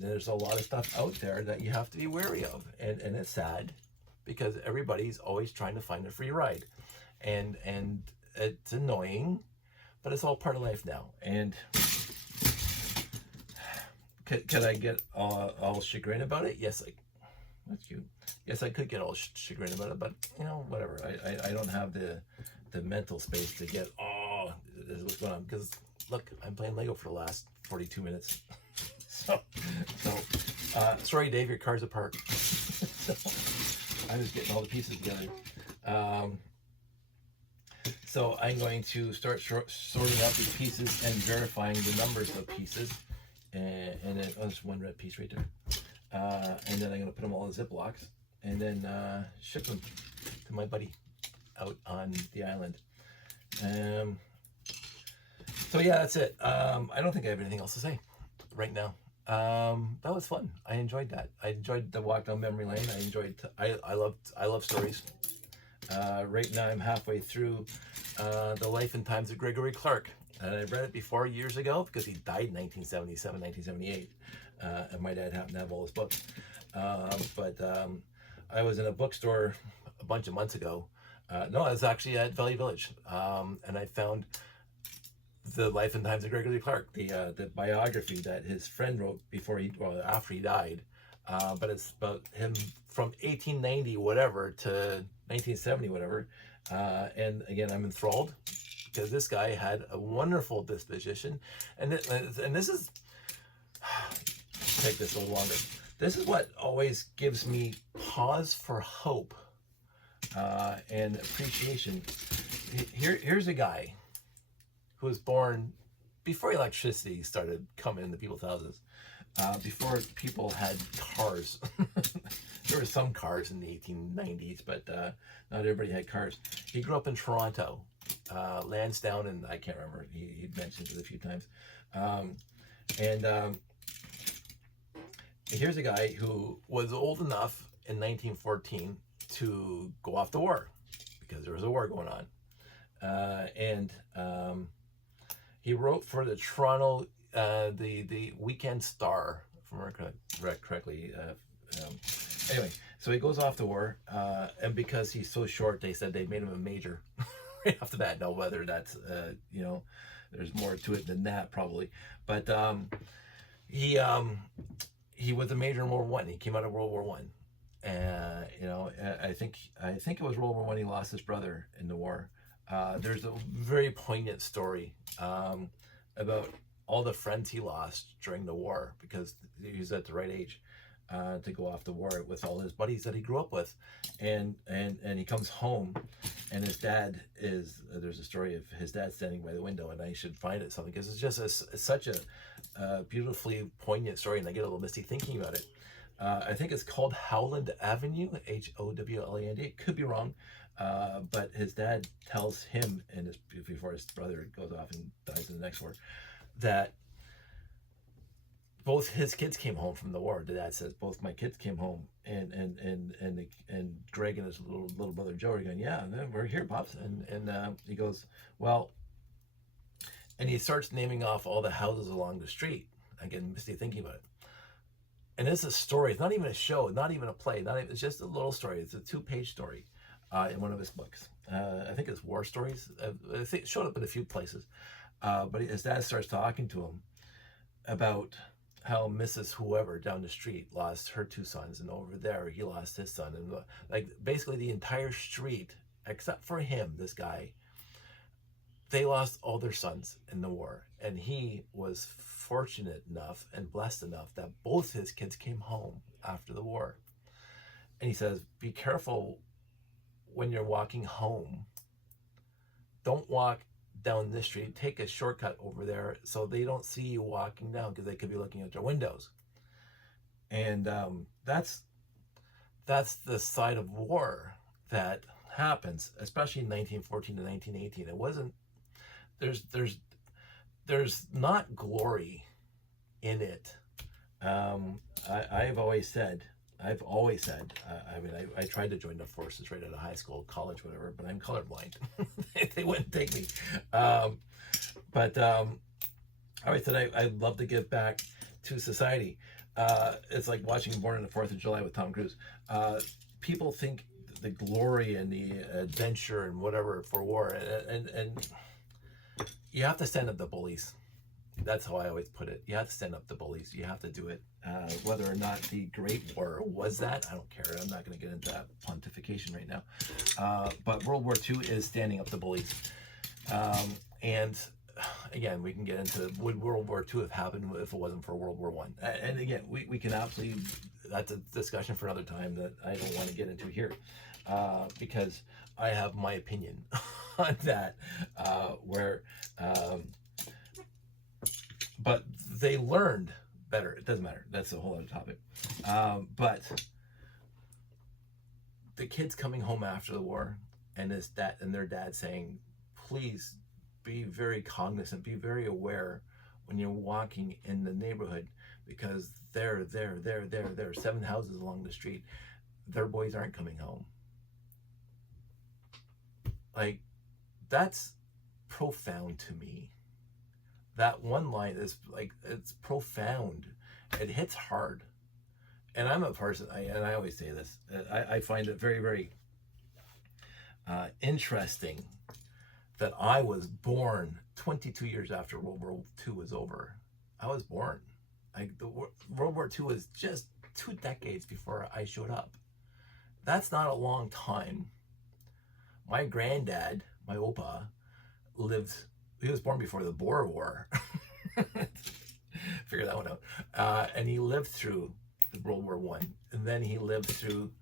there's a lot of stuff out there that you have to be wary of, and it's sad, because everybody's always trying to find a free ride, and it's annoying, but it's all part of life now. And could I get all chagrined about it? Yes, that's cute. Yes, I could get all chagrined about it, but whatever. I don't have the mental space to get this is what's going on, because look, I'm playing Lego for the last 42 minutes. so sorry, Dave, your car's apart. I'm just getting all the pieces together. So I'm going to start sorting out these pieces and verifying the numbers of pieces. And then there's one red piece right there. And then I'm going to put them all in Ziplocs and then ship them to my buddy out on the island. So yeah, that's it. I don't think I have anything else to say right now. That was fun. I enjoyed that. I enjoyed the walk down memory lane. I love stories. Right now I'm halfway through the life and times of Gregory Clark, and I read it before years ago, because he died in 1977, 1978, and my dad happened to have all his books. But I was in a bookstore a bunch of months ago. No, I was actually at Valley Village, and I found the Life and Times of Gregory Clark, the biography that his friend wrote after he died. But it's about him from 1890 whatever to 1970 whatever. And again, I'm enthralled because this guy had a wonderful disposition, and this is take this a little longer. This is what always gives me pause for hope and appreciation. Here's a guy who was born before electricity started coming into people's houses, before people had cars. There were some cars in the 1890s, but not everybody had cars. He grew up in Toronto, Lansdowne, and I can't remember. He mentioned it a few times. Here's a guy who was old enough in 1914 to go off to war because there was a war going on. He wrote for the Toronto, the Weekend Star, if I remember correctly. Anyway, so he goes off to war, and because he's so short, they said they made him a major right off the bat. Now, whether that's, there's more to it than that probably, but he was a major in World War One. He came out of World War One. I think it was World War One. He lost his brother in the war. There's a very poignant story about all the friends he lost during the war because he was at the right age to go off to war with all his buddies that he grew up with, and he comes home, and his dad is there's a story of his dad standing by the window, and I should find it something because it's just such a beautifully poignant story, and I get a little misty thinking about it. I think it's called Howland Avenue, Howland. It could be wrong, but his dad tells him, and before his brother goes off and dies in the next war, that both his kids came home from the war. The dad says both my kids came home, and Greg and his little brother Joe are going, yeah, we're here, pops, and he goes, well, and he starts naming off all the houses along the street. Again, misty thinking about it. And it's a story. It's not even a show, not even a play. It's just a little story. It's a 2-page story in one of his books. I think it's War Stories. I think it showed up in a few places. But his dad starts talking to him about how Mrs. Whoever down the street lost her 2 sons, and over there he lost his son, and like basically the entire street, except for him, this guy, they lost all their sons in the war, and he was fortunate enough and blessed enough that both his kids came home after the war. And he says, be careful when you're walking home. Don't walk down this street. Take a shortcut over there so they don't see you walking down, because they could be looking at their windows. And that's the side of war that happens, especially in 1914 to 1918. It wasn't, there's not glory in it. I've always said, I tried to join the forces right out of high school, college, whatever, but I'm colorblind. They wouldn't take me. I always said I'd love to give back to society. It's like watching Born on the 4th of July with Tom Cruise. People think the glory and the adventure and whatever for war, and you have to stand up to bullies. That's how I always put it. You have to stand up to bullies. You have to do it. Whether or not the Great War was that, I don't care. I'm not going to get into that pontification right now. But World War II is standing up to bullies. And again, we can get into, would World War II have happened if it wasn't for World War One? And again, we can absolutely, that's a discussion for another time that I don't want to get into here, because I have my opinion on that, but they learned better. It doesn't matter. That's a whole other topic. But the kids coming home after the war, and their dad saying, please be very cognizant, be very aware when you're walking in the neighborhood, because there, 7 houses along the street, their boys aren't coming home. Like, that's profound to me. That one line is like, it's profound. It hits hard. and I'm a person, and I always say this, I find it very, very interesting that I was born 22 years after World War II was over. I was born. World War II was just 2 decades before I showed up. That's not a long time. My granddad, my opa, he was born before the Boer War. Figure that one out. And he lived through World War I, and then he lived through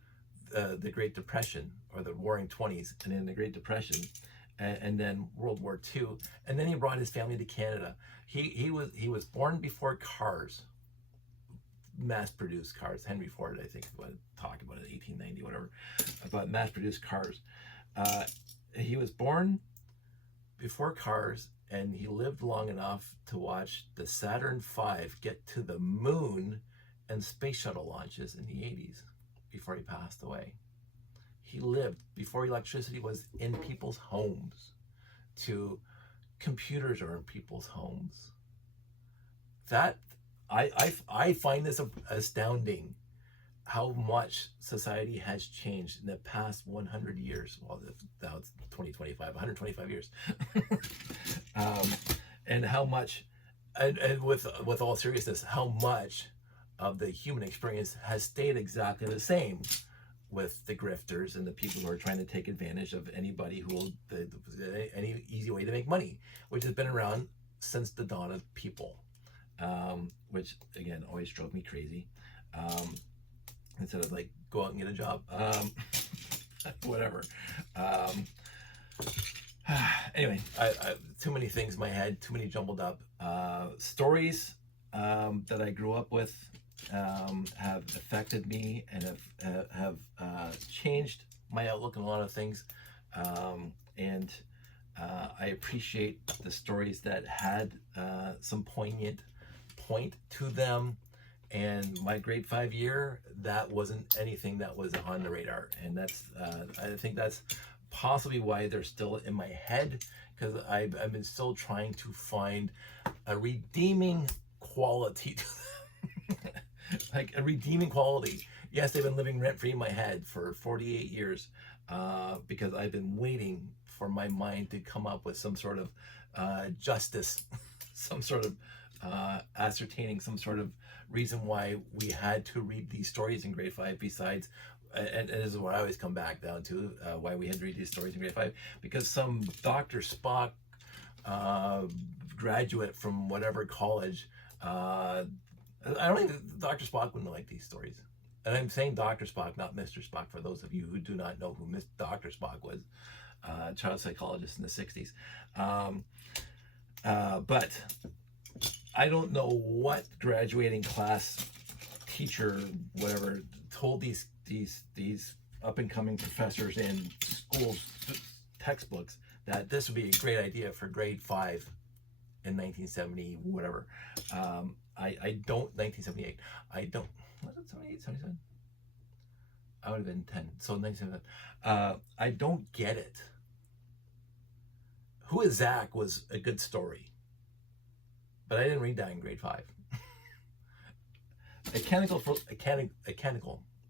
the Great Depression, or the Roaring 20s, and then the Great Depression, and then World War II, and then he brought his family to Canada. He was born before cars, mass-produced cars. Henry Ford, I think, would talk about it, 1890, whatever, about mass-produced cars. He was born before cars, and he lived long enough to watch the Saturn V get to the moon and space shuttle launches in the 80s before he passed away. He lived before electricity was in people's homes, to computers are in people's homes. That I find this astounding, how much society has changed in the past 100 years. Well, now it's 2025, 125 years. And how much, and with all seriousness, how much of the human experience has stayed exactly the same, with the grifters and the people who are trying to take advantage of anybody who will, any easy way to make money, which has been around since the dawn of people, which again always drove me crazy. Instead of like go out and get a job, whatever. Anyway, I too many things in my head, too many jumbled up stories that I grew up with. Have affected me and have changed my outlook on a lot of things, and I appreciate the stories that had some poignant point to them. And my grade 5 year, that wasn't anything that was on the radar, and that's I think that's possibly why they're still in my head, because I've been still trying to find a redeeming quality to them. Like a redeeming quality. Yes, they've been living rent-free in my head for 48 years, because I've been waiting for my mind to come up with some sort of justice, some sort of ascertaining some sort of reason why we had to read these stories in grade 5, besides, and this is what I always come back down to, why we had to read these stories in grade 5, because some Dr. Spock graduate from whatever college, I don't think Dr. Spock wouldn't like these stories. And I'm saying Dr. Spock, not Mr. Spock, for those of you who do not know who Dr. Spock was, child psychologist in the 60s. But I don't know what graduating class teacher, whatever, told these up-and-coming professors in schools textbooks that this would be a great idea for grade 5 in 1970, whatever. I don't, 1978, I don't, was it 78, 77? I would have been 10, so 1977. I don't get it. Who is Zach was a good story, but I didn't read that in grade 5. Mechanical,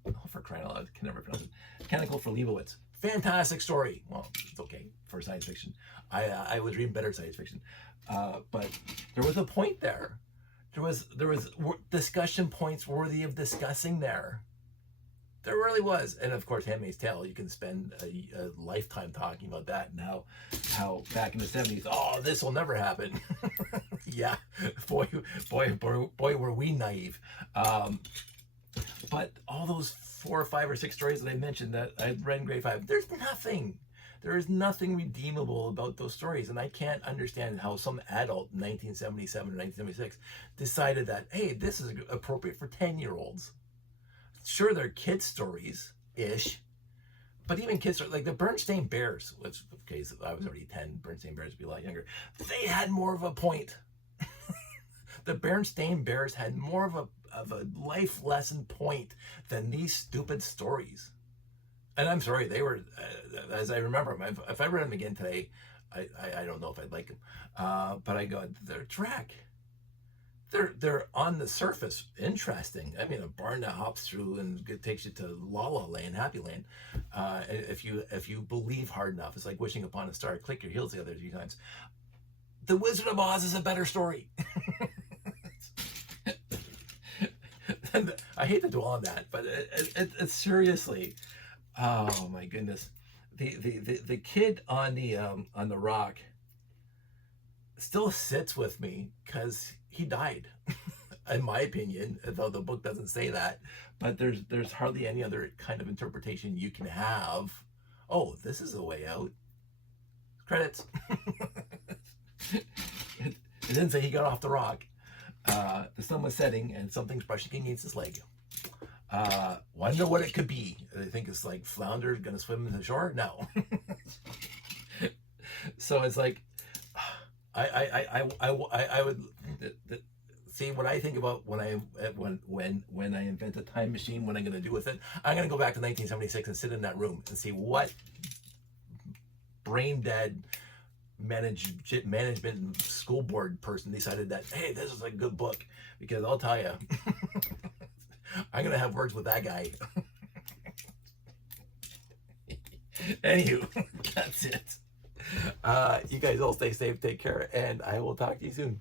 oh, for crying out loud, I can never pronounce it. Mechanical for Leibowitz. Fantastic story. Well, it's okay for science fiction. I was reading better science fiction. But there was a point there. There was discussion points worthy of discussing there. There really was. And of course, Handmaid's Tale, you can spend a lifetime talking about that, and how back in the 70s, oh, this will never happen. Yeah, boy, were we naive. But all those 4 or 5 or 6 stories that I mentioned that I read in grade 5, there is nothing redeemable about those stories. And I can't understand how some adult in 1977 or 1976 decided that, hey, this is appropriate for 10-year-olds. Sure, they're kids' stories-ish, but even kids, like the Bernstein Bears, which, okay, so I was already 10, Bernstein Bears would be a lot younger, they had more of a point. The Bernstein Bears had more of a life lesson point than these stupid stories. And I'm sorry, they were, as I remember them, if I read them again today, I don't know if I'd like them. But I go, they're Trek. they're on the surface interesting. I mean, a barn that hops through and it takes you to La La Land, Happy Land. If you believe hard enough, it's like wishing upon a star. Click your heels together 3 times. The Wizard of Oz is a better story. And I hate to dwell on that, but it's seriously, oh my goodness, the kid on the rock still sits with me because he died, in my opinion. Though the book doesn't say that, but there's hardly any other kind of interpretation you can have. Oh, this is a way out. Credits. It didn't say he got off the rock. The sun was setting and something's brushing against his leg. Wonder what it could be. I think it's like flounder gonna swim in the shore. No. So it's like, I would see what I think about when I invent a time machine. What I'm gonna do with it? I'm gonna go back to 1976 and sit in that room and see what brain dead management school board person decided that, hey, this is a good book, because I'll tell you, I'm gonna have words with that guy. Anywho, that's it. You guys all stay safe, take care, and I will talk to you soon.